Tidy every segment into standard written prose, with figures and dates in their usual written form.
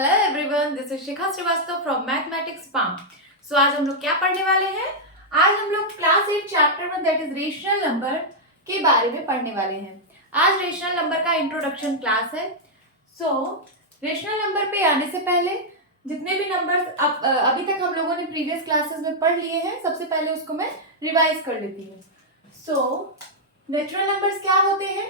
Hello everyone, this is Shikha Srivastava from mathematics Palm. So आज हम लोग क्या पढ़ने वाले हैं? आज हम लोग class 8 chapter 1 that is rational number के बारे में पढ़ने वाले हैं। आज रेशनल नंबर का इंट्रोडक्शन क्लास है। रेशनल नंबर पे आने से पहले जितने भी नंबर्स अभी तक हम लोगों ने प्रीवियस क्लासेस में पढ़ लिए हैं, सबसे पहले उसको मैं रिवाइज कर लेती हूँ। नेचुरल नंबर्स क्या होते हैं?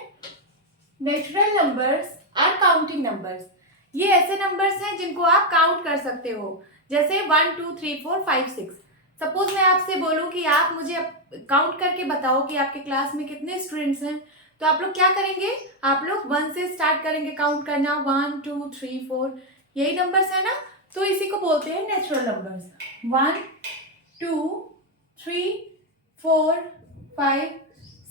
Natural numbers are counting numbers. ये ऐसे नंबर्स हैं जिनको आप काउंट कर सकते हो, जैसे 1 2 3 4 5 6। सपोज मैं आपसे बोलूं कि आप मुझे काउंट करके बताओ कि आपके क्लास में कितने स्टूडेंट्स हैं, तो आप लोग क्या करेंगे? आप लोग 1 से स्टार्ट करेंगे काउंट करना, 1 2 3 4, यही नंबर्स है ना। तो इसी को बोलते हैं natural numbers. 1 2 3 4 5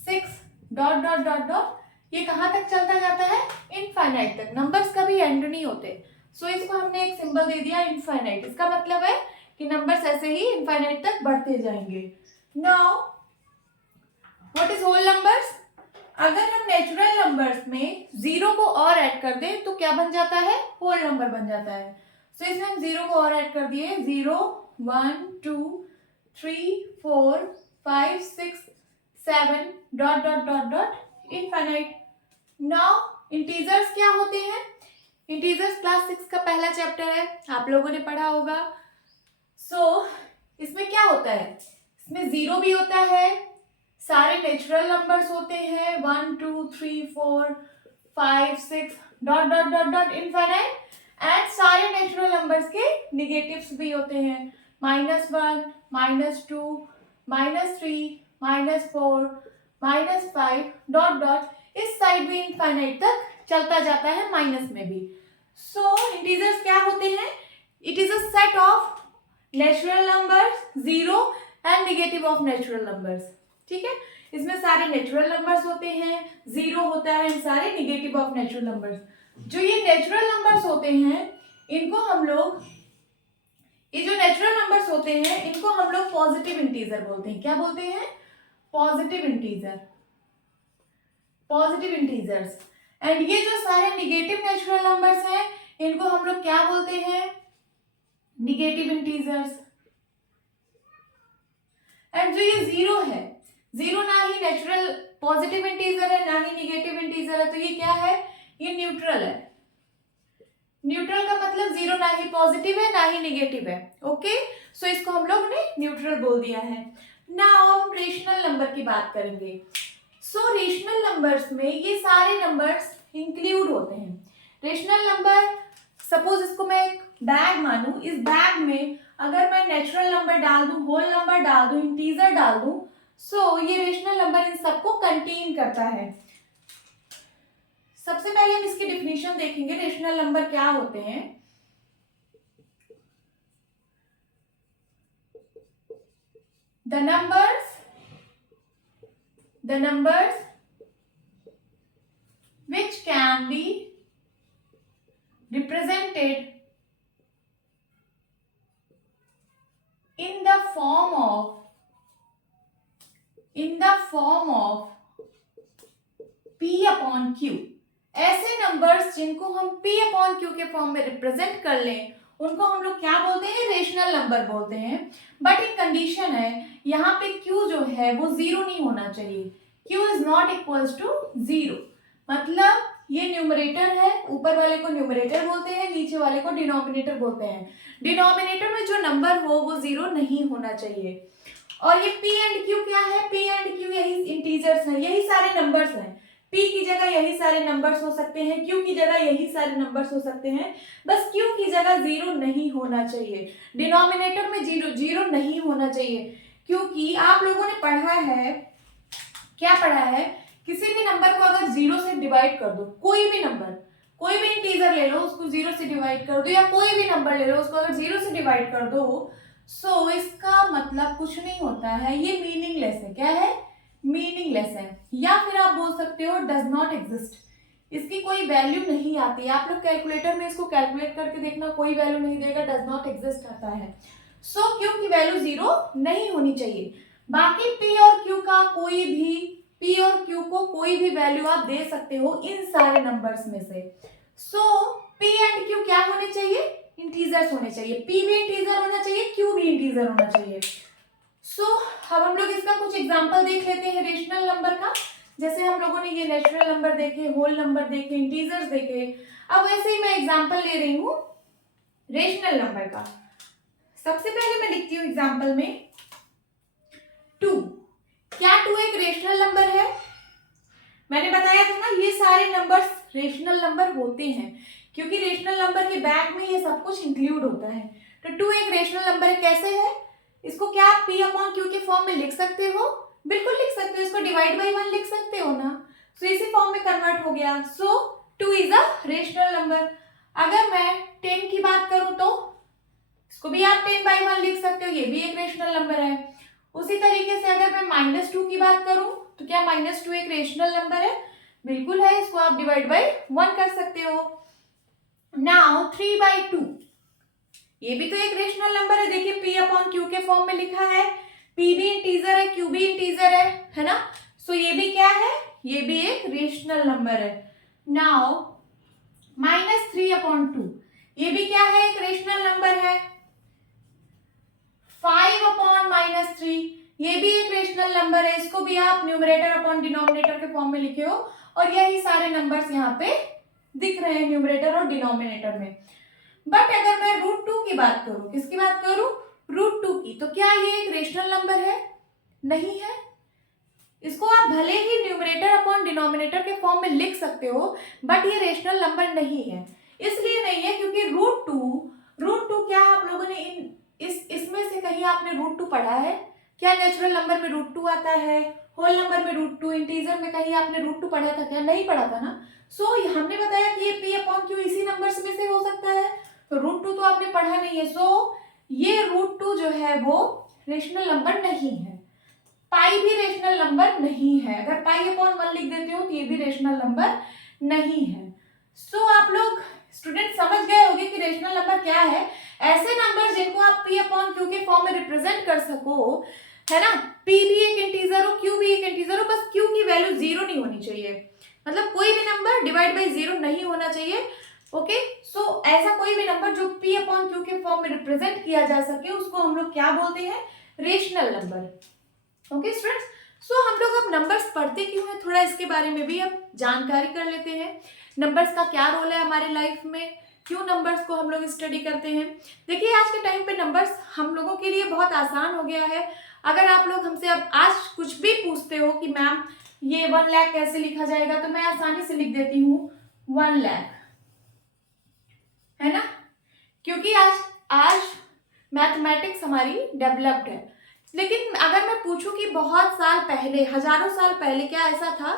6 dot dot dot dot, ये कहाँ तक चलता जाता है? इनफाइनाइट तक। नंबर्स कभी एंड नहीं होते। इसको हमने एक सिंबल दे दिया इनफाइनाइट। इसका मतलब है कि नंबर्स ऐसे ही इनफाइनाइट तक बढ़ते जाएंगे। Now what is whole numbers? अगर हम नेचुरल नंबर्स में जीरो को और ऐड कर दें तो क्या बन जाता है? होल नंबर बन जाता है। इसमें हम जीरो को और ऐड कर दिए, 0 1 2 3 4 5 6 7 dot dot dot dot infinite. Now integers क्या होते हैं? इंटीजर्स क्लास 6 का पहला चैप्टर है, आप लोगों ने पढ़ा होगा। इसमें क्या होता है? इसमें जीरो भी होता है, सारे नेचुरल नंबर्स होते हैं 1 2 3 4 5 6 dot dot dot dot infinite, and सारे नेचुरल नंबर्स के निगेटिव्स भी होते हैं, -1 -2 -3 -4 -5 डॉट डॉट। इस साइड भी इनफाइनाइट तक चलता जाता है, माइनस में भी। इंटीजर्स क्या होते हैं? It is a set of natural numbers, zero and negative of natural numbers. ठीक है, इसमें सारे नेचुरल नंबर्स होते हैं, जीरो होता है, सारे नेगेटिव ऑफ नेचुरल नंबर्स। जो ये नेचुरल नंबर्स होते हैं इनको हम लोग, ये जो नेचुरल नंबर्स होते हैं इनको हम लोग पॉजिटिव इंटीजर बोलते हैं। क्या बोलते हैं? Positive integer, positive integers. And ये जो सारे निगेटिव नेचुरल नंबर्स हैं इनको हम लोग क्या बोलते हैं? Negative integers. एंड जो ये जीरो है, जीरो ना ही नेचुरल पॉजिटिव इंटीजर है ना ही निगेटिव इंटीजर है, तो ये क्या है? ये न्यूट्रल है। न्यूट्रल का मतलब जीरो ना ही पॉजिटिव है ना ही निगेटिव है। ओके, इसको हम लोग ने न्यूट्रल बोल दिया है। नाउ हम रेशनल नंबर की बात करेंगे। रेशनल नंबर्स में ये सारे नंबर्स इंक्लूड होते हैं। रेशनल नंबर, सपोज इसको मैं एक बैग मानूं, इस बैग में अगर मैं नेचुरल नंबर डाल दूं, होल नंबर डाल दूं, इंटीजर डाल दूं, ये रेशनल नंबर इन सबको कंटेन करता है। सबसे पहले हम इसकी डिफिनीशन देखेंगे, रेशनल नंबर क्या होते हैं। The numbers which can be represented in the form of P upon Q। ऐसे नंबर्स जिनको हम P upon Q के फॉर्म में रिप्रेजेंट कर लें उनको हम लोग क्या बोलते हैं? रेशनल नंबर बोलते हैं। बट एक कंडीशन है, यहाँ पे Q जो है वो जीरो नहीं होना चाहिए। Q is not equals to zero. मतलब ये न्यूमरेटर है, ऊपर वाले को न्यूमरेटर बोलते हैं, नीचे वाले को डिनोमिनेटर बोलते हैं। डिनोमिनेटर में जो नंबर हो वो जीरो नहीं होना चाहिए। और ये P एंड Q क्या है? P एंड Q यही इंटीजर्स हैं, यही सारे नंबर्स हैं। P की जगह यही सारे नंबर्स हो सकते हैं, Q की जगह यही सारे नंबर्स हो सकते हैं, बस Q की जगह जीरो नहीं होना चाहिए। डिनोमिनेटर में जीरो नहीं होना चाहिए, क्योंकि आप लोगों ने पढ़ा है, क्या पढ़ा है? किसी भी नंबर को अगर जीरो से डिवाइड कर दो, कोई भी नंबर, कोई भी इंटीजर ले लो उसको जीरो से डिवाइड कर दो, या कोई भी नंबर ले लो उसको अगर जीरो से डिवाइड कर दो, इसका मतलब कुछ नहीं होता है, ये मीनिंगलेस है। क्या है? मीनिंगलेस है। या फिर आप बोल सकते हो डज नॉट एग्जिस्ट, इसकी कोई वैल्यू नहीं आती। आप लोग कैलकुलेटर में इसको कैलकुलेट करके देखना, कोई वैल्यू नहीं देगा, डज नॉट एग्जिस्ट आता है। क्यू की वैल्यू जीरो नहीं होनी चाहिए। बाकी P और Q का कोई भी, P और Q को कोई भी वैल्यू आप दे सकते हो इन सारे नंबर्स में से। P एंड Q क्या होने चाहिए? इंटीजर्स होने चाहिए, p भी इंटीजर होना चाहिए, q भी इंटीजर होना चाहिए। सो अब हम लोग इसका कुछ एग्जांपल देख लेते हैं रेशनल नंबर का। जैसे हम लोगों ने ये नेचुरल नंबर देखे, होल नंबर देखे, इंटीजर्स देखे, अब वैसे ही मैं एग्जांपल ले रही हूँ रेशनल नंबर का। सबसे पहले मैं लिखती हूँ एग्जांपल में 2। क्या 2 एक रेशनल नंबर है? मैंने बताया था ना ये सारे नंबर्स रेशनल नंबर होते हैं, क्योंकि रेशनल नंबर के बैक में ये सब कुछ इंक्लूड होता है। तो 2 एक रेशनल नंबर कैसे है? इसको क्या आप p अपॉन q के फॉर्म में लिख सकते हो? बिल्कुल लिख सकते हो। इसको डिवाइड बाई 1 लिख सकते हो ना, सो इसी फॉर्म में कन्वर्ट हो गया। सो 2 इज अ रेशनल नंबर। अगर मैं 10 की बात करूं तो इसको भी आप 10 बाई 1 लिख सकते हो, ये भी एक रेशनल नंबर है। उसी तरीके से अगर मैं -2 की बात करूं तो क्या -2 एक रेशनल नंबर है? बिल्कुल है, इसको आप डिवाइड बाई 1 कर सकते हो। नाउ 3/2, ये भी तो एक रेशनल नंबर है। देखिए p अपॉन q के फॉर्म में लिखा है, p भी इंटीजर है, q भी इंटीजर है ना। सो ये भी क्या है? ये भी एक रेशनल नंबर है। नाउ -3/2, ये भी क्या है? एक रेशनल नंबर है। 5/-3, ये भी एक रेशनल नंबर है। इसको भी आप न्यूमरेटर अपॉन डिनोमिनेटर के फॉर्म में लिखे हो, और यही सारे नंबर्स यहाँ पे दिख रहे हैं न्यूमरेटर और डिनोमिनेटर में। बट अगर मैं √2 की बात करूं, किसकी बात करूं? √2 की, तो क्या ये एक रेशनल नंबर है? नहीं है। इसको आप भले ही न्यूमरेटर अपॉन डिनोमिनेटर के फॉर्म में लिख सकते हो, बट ये रेशनल नंबर नहीं है। इसलिए नहीं है क्योंकि √2 क्या आप लोगों ने इसमें से कहीं आपने √2 पढ़ा है क्या? नेचुरल नंबर में √2 आता है, होल नंबर में √2, इंटीजर में कहीं आपने √2 पढ़ा था क्या? नहीं पढ़ा था ना। सो हमने बताया कि ये p अपॉन q इसी नंबर्स में से हो सकता है, तो √2 तो आपने पढ़ा नहीं है। सो ये √2 जो है वो रेशनल नंबर नहीं है। पाई भी रेशनल नंबर नहीं है। अगर पाई अपॉन 1 लिख देते हो तो ये भी रेशनल नंबर नहीं है। सो आप लोग स्टूडेंट समझ गए होंगे कि रेशनल नंबर क्या है। ऐसे नंबर जिनको आप p अपॉन q के फॉर्म में रिप्रेजेंट कर सको, है ना। p भी एक इंटीजर हो, q भी एक इंटीजर हो, बस q की वैल्यू 0 नहीं होनी चाहिए। मतलब कोई भी नंबर डिवाइड बाई 0 नहीं होना चाहिए। ओके, सो ऐसा कोई भी नंबर जो p अपॉन q के फॉर्म में रिप्रेजेंट किया जा सके, उसको हम लोग क्या बोलते हैं? Rational number. ओके स्टूडेंट्स, सो हम लोग अब नंबर्स पढ़ते क्यों हैं, थोड़ा इसके बारे में भी अब जानकारी कर लेते हैं। नंबर्स का क्या रोल है हमारे लाइफ में, क्यों नंबर्स को हम लोग स्टडी करते हैं। देखिए आज के टाइम पे नंबर्स हम लोगों के लिए बहुत आसान हो गया है। अगर आप लोग हमसे अब आज कुछ भी पूछते हो कि मैम ये 1 लाख कैसे लिखा जाएगा, तो मैं आसानी से लिख देती हूँ 1 लाख, है ना। क्योंकि आज मैथमेटिक्स हमारी डेवलप्ड है। लेकिन अगर मैं पूछूं कि बहुत साल पहले, हजारों साल पहले क्या ऐसा था?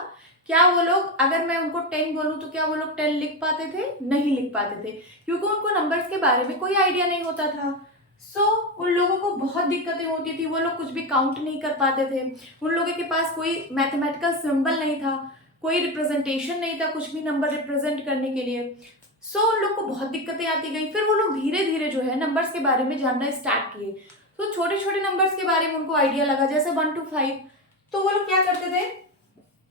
क्या वो लोग, अगर मैं उनको 10 बोलूं तो क्या वो लोग 10 लिख पाते थे? नहीं लिख पाते थे, क्योंकि उनको नंबर्स के बारे में कोई आइडिया नहीं होता था। सो उन लोगों को बहुत दिक्कतें होती थी, वो लोग कुछ भी काउंट नहीं कर पाते थे। उन लोगों के पास कोई मैथमेटिकल सिंबल नहीं था, कोई रिप्रेजेंटेशन नहीं था कुछ भी नंबर रिप्रेजेंट करने के लिए। सो उन लोग को बहुत दिक्कतें आती गई। फिर वो लोग धीरे धीरे जो है नंबर्स के बारे में जानना स्टार्ट किए। तो छोटे छोटे नंबर्स के बारे में उनको आइडिया लगा, जैसे 1 to 5। तो वो लोग क्या करते थे,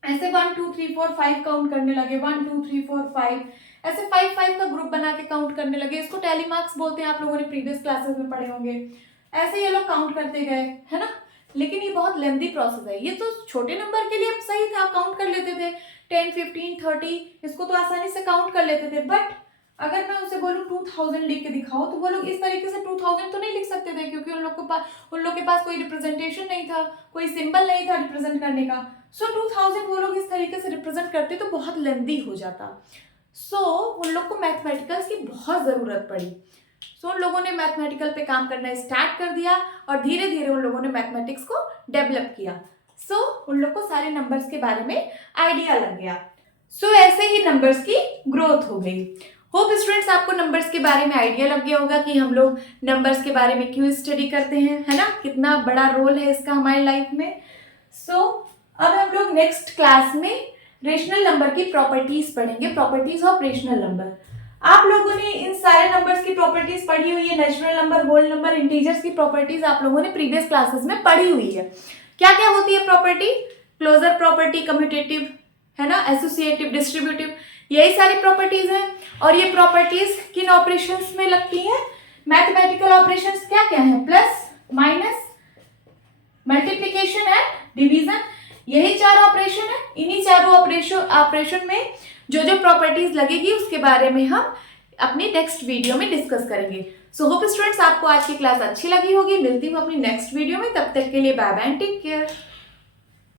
ऐसे 1 2 3 4 5 काउंट करने लगे, 1 2 3 4 5, ऐसे 5 5 का ग्रुप बना के काउंट करने लगे। इसको टैली मार्क्स बोलते हैं, आप लोगों ने प्रीवियस क्लासेस में पढ़े होंगे। ऐसे ये लोग काउंट करते गए, है ना। लेकिन ये बहुत लेंथी प्रोसेस है। ये तो छोटे नंबर के लिए सही था, काउंट कर लेते थे 10 15 30, इसको तो आसानी से काउंट कर लेते थे। बट अगर मैं उनसे बोलूं 2000 लिख के दिखाओ, तो वो लोग इस तरीके से 2000 तो नहीं लिख सकते थे, क्योंकि उन लोग के पास कोई रिप्रेजेंटेशन नहीं था, कोई सिंबल नहीं था रिप्रेजेंट करने का। सो 2000 वो लोग इस तरीके से रिप्रेजेंट करते तो बहुत लेंथी हो जाता। सो उन लोग को मैथमेटिकल्स की बहुत ज़रूरत पड़ी। सो उन लोगों ने मैथमेटिकल पे काम करना स्टार्ट कर दिया, और धीरे धीरे उन लोगों ने मैथमेटिक्स को डेवलप किया। सो उन लोग को सारे नंबर्स के बारे में आइडिया लग गया। सो ऐसे ही नंबर्स की ग्रोथ हो गई। होप स्टूडेंट्स आपको नंबर्स के बारे में आइडिया लग गया होगा कि हम लोग नंबर्स के बारे में क्यों स्टडी करते हैं, है ना। कितना बड़ा रोल है इसका हमारी लाइफ में। सो अब हम लोग नेक्स्ट क्लास में रेशनल नंबर की प्रॉपर्टीज पढ़ेंगे, प्रॉपर्टीज ऑफ रेशनल नंबर। आप लोगों ने इन सारे नंबर्स की प्रॉपर्टीज पढ़ी हुई है, natural number, whole number, integers की प्रॉपर्टीज आप लोगों ने प्रीवियस क्लासेस में पढ़ी हुई है। क्या क्या होती है प्रॉपर्टी? क्लोजर प्रॉपर्टी, कम्यूटेटिव, है ना, एसोसिएटिव, डिस्ट्रीब्यूटिव, यही सारी प्रॉपर्टीज हैं। और ये प्रॉपर्टीज किन ऑपरेशंस में लगती हैं? मैथमेटिकल ऑपरेशंस क्या क्या है? Plus, minus, multiplication and division, यही 4 ऑपरेशन है। इन्हीं चारों ऑपरेशन में जो जो प्रॉपर्टीज लगेगी उसके बारे में हम अपनी नेक्स्ट वीडियो में डिस्कस करेंगे। सो होप स्टूडेंट्स आपको आज की क्लास अच्छी लगी होगी। मिलती हूँ अपनी नेक्स्ट वीडियो में, तब तक के लिए bye bye and take care.